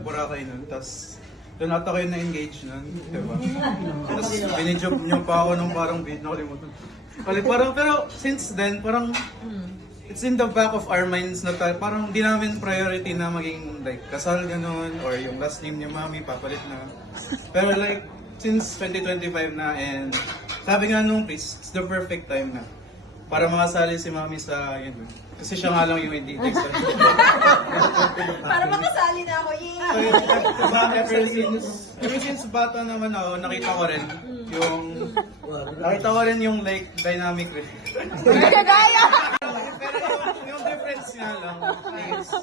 Boracay nun. Tapos, doon ata kayo na-engage nun. Diba? Tapos, binidjob niyo pa ako nung parang nakalimutan. Parang, pero since then, parang it's in the back of our minds na parang di namin priority na maging like kasal ganun or yung last name niya mami papalit na. Pero like since 2025 na and sabi nga nung Chris, it's the perfect time na para makasali si mami sa yun. Kasi siya nga lang yung hindi text. Para makasali na ako, yay! So, ever since bata naman ako, nakita ko rin yung like dynamic rin. Kagaya! Pero yung difference nga lang is,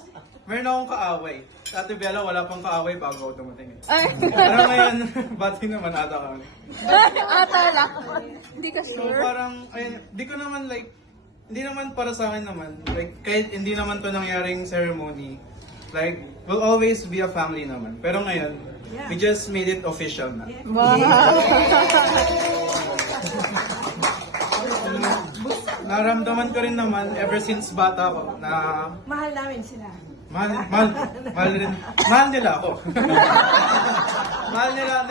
meron akong kaaway. Sa Ate Bella, wala pang kaaway bago ako dumating. Pero ngayon, bati naman ata kami. Ata lang. Hindi ka So sure? parang, ayun, di ko naman like, hindi naman para sa akin naman. Like, kahit hindi naman to nangyaring ceremony, like, we'll always be a family naman. Pero ngayon, we just made it official na. Wow! Naramdaman ko rin naman ever since bata ko na Mahal namin sila. mahal nila ako. Mahal nila,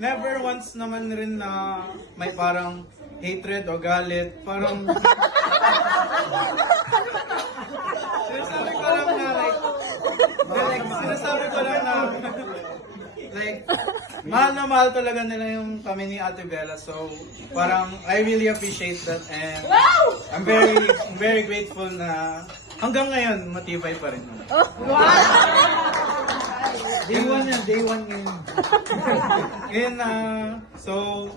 never once naman rin na may parang hatred o galit. Parang sinasabi ko lang na like, mahal na mahal talaga nila yung kami ni Ate Bella. So, parang I really appreciate that and I'm very grateful na hanggang ngayon matibay pa rin. Day one yun. Ngayon so,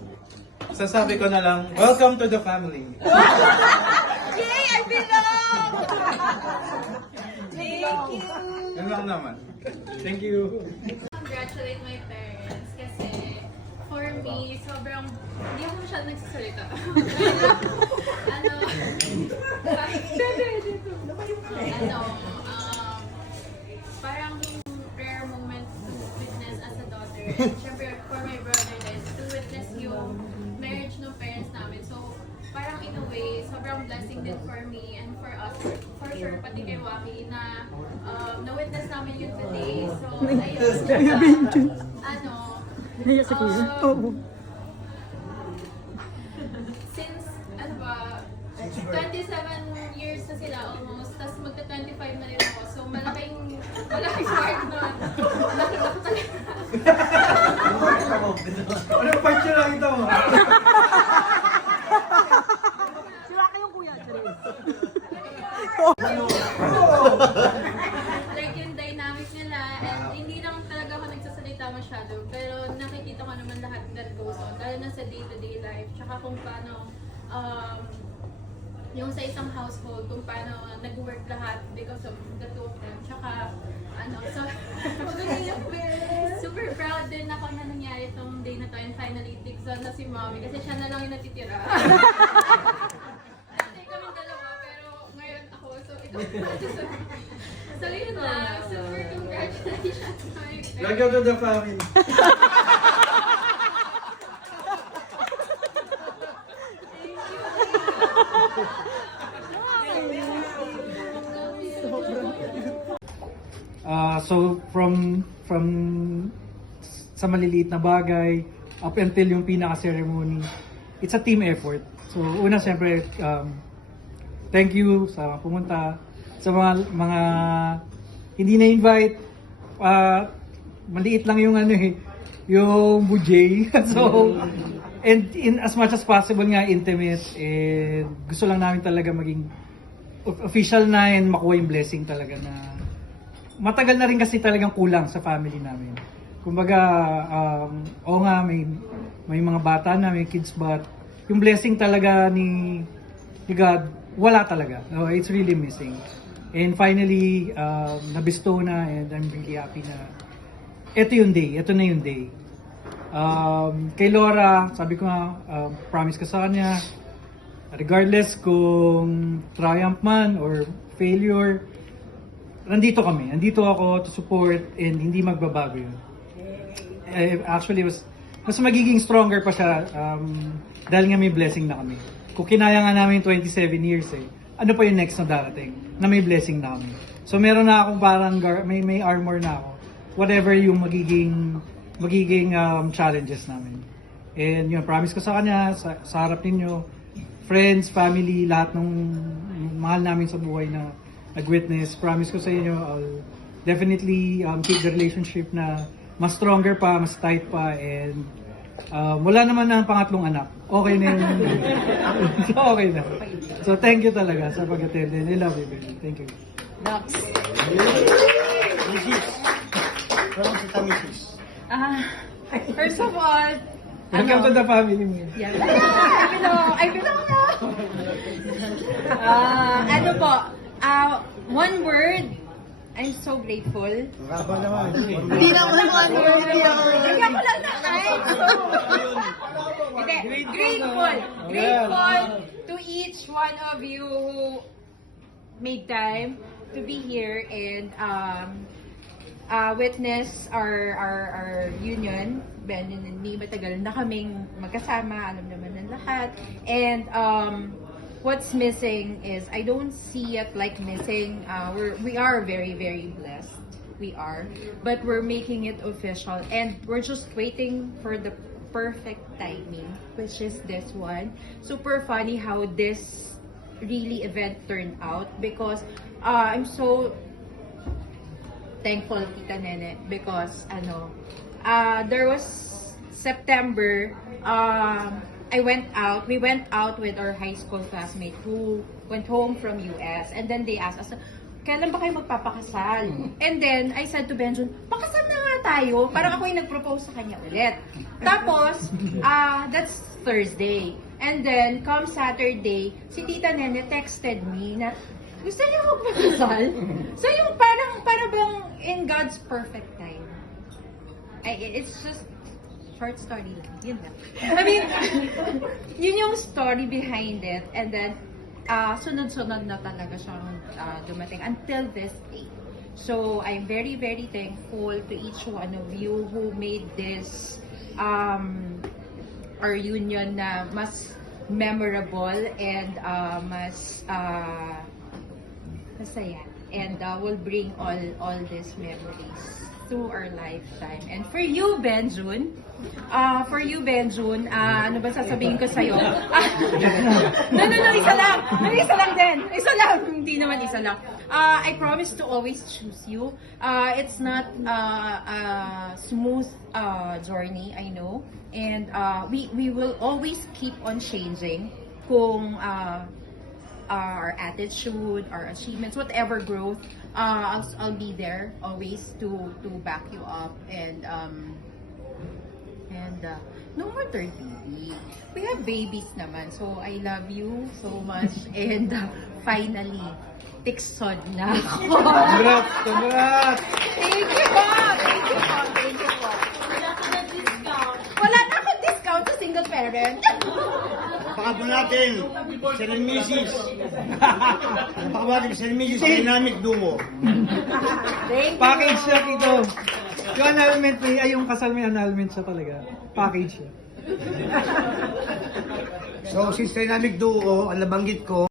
sasabi ko na lang, welcome to the family. Yay! I belong! Thank you! Yun lang naman. Thank you. Congratulate my parents kasi for me, sobrang hindi ako masyadong nagsasalita. Parang rare moment to witness as a daughter. And syempre, for my brother guys, to witness yung marriage ng parents namin. So, parang in a way, sobrang blessing din for me and for us, for sure, pati kay Waki, na na-witness namin yun today. So, ayun. Since, 27 years na sila almost, tapos magka-25 na rin ako. So, malaking part nun. Anong part siya lang ito? Like yung dynamic nila, and hindi lang talaga ako nagsasalita masyado, pero nakikita ko naman lahat that goes on, lalo na sa day-to-day life, tsaka kung paano yung sa isang household, kung paano nag-work lahat because of the two of them, tsaka so super proud din ako na nangyari itong day na to, and finally tigsan na si Mommy kasi siya na lang yung natitira. Dati kaming dalawa, pero ngayon ako, so ito. So yun lang, super congratulations to my parents. Welcome to the family. So from sa maliliit na bagay up until yung pinaka-ceremony, it's a team effort. So una siyempre thank you sa pumunta, sa mga hindi na-invite, maliit lang yung yung budget. So and in as much as possible nga intimate, and gusto lang namin talaga maging official na and makuha yung blessing talaga na matagal na rin kasi talagang kulang sa family namin. Kumbaga, oo nga, may mga bata na, may kids, but yung blessing talaga ni God, wala talaga. No, it's really missing. And finally, nabisto na, and I'm really happy na ito na yung day. Kay Laura, sabi ko nga, promise ko sa kanya, regardless kung triumph man or failure, nandito kami. Nandito ako to support and hindi magbabago yun. Actually, mas magiging stronger pa siya dahil nga may blessing na kami. Kung kinaya nga namin 27 years ano pa yung next na darating na may blessing na kami. So meron na akong parang, may armor na ako whatever yung magiging challenges namin. And yun, promise ko sa kanya, sa harap ninyo, friends, family, lahat ng mahal namin sa buhay na nag-witness, promise ko sa inyo, I'll definitely keep the relationship na mas stronger pa, mas tight pa, and wala naman na ang pangatlong anak. Okay na yun. So, okay na. So, thank you talaga sa pag-attend. And I love you, baby. Thank you. Nox. Mrs. Parang si Tamisis. First of all, Welcome to the family mo. yeah, I belong na. Ano po, one word, I'm so grateful. Haba naman. Hindi na wala one word. Hindi ako lang na time. Hindi, grateful. Grateful to each one of you who made time to be here and witness our union. Hindi matagal na kaming magkasama, alam naman ng lahat. And what's missing is, I don't see it like missing. We are very, very blessed. We are. But we're making it official. And we're just waiting for the perfect timing, which is this one. Super funny how this really event turned out because I'm so thankful, Tita Nene, because there was September, we went out with our high school classmate who went home from US, and then they asked us, kailan ba kayo magpapakasal? And then, I said to Benjon, pakasal na nga tayo. Parang ako yung nag-propose sa kanya ulit. Tapos, that's Thursday. And then, come Saturday, si Tita Nene texted me na, gusto niyo magpakasal? So yung para bang in God's perfect time. It's just short story lang. Yun lang. I mean, yun yung story behind it. And then, sunod-sunod na talaga siyang dumating until this day. So, I'm very, very thankful to each one of you who made this our union na mas memorable and mas masaya, and will bring all these memories through our lifetime. And for you, Benjun, ano ba sasabihin ko sa'yo? No, isa lang. No, isa lang din. Isa lang. Hindi naman isa lang. I promise to always choose you. It's not a smooth journey, I know. And we will always keep on changing kung our attitude, our achievements, whatever growth, I'll be there always to back you up, and no more third baby. We have babies naman, so I love you so much, and finally, tiksod na ako. Congrats! Congrats! Thank you po! Wala na akong discount sa single parent. Baka po natin, Sir and Mrs. Baka po natin, Sir and Mrs. Dynamic Duo. Thank you. Package siya, Tito. Yung annulment, yung kasal may annulment siya talaga. Package siya. So, since Dynamic Duo, ang nabanggit ko,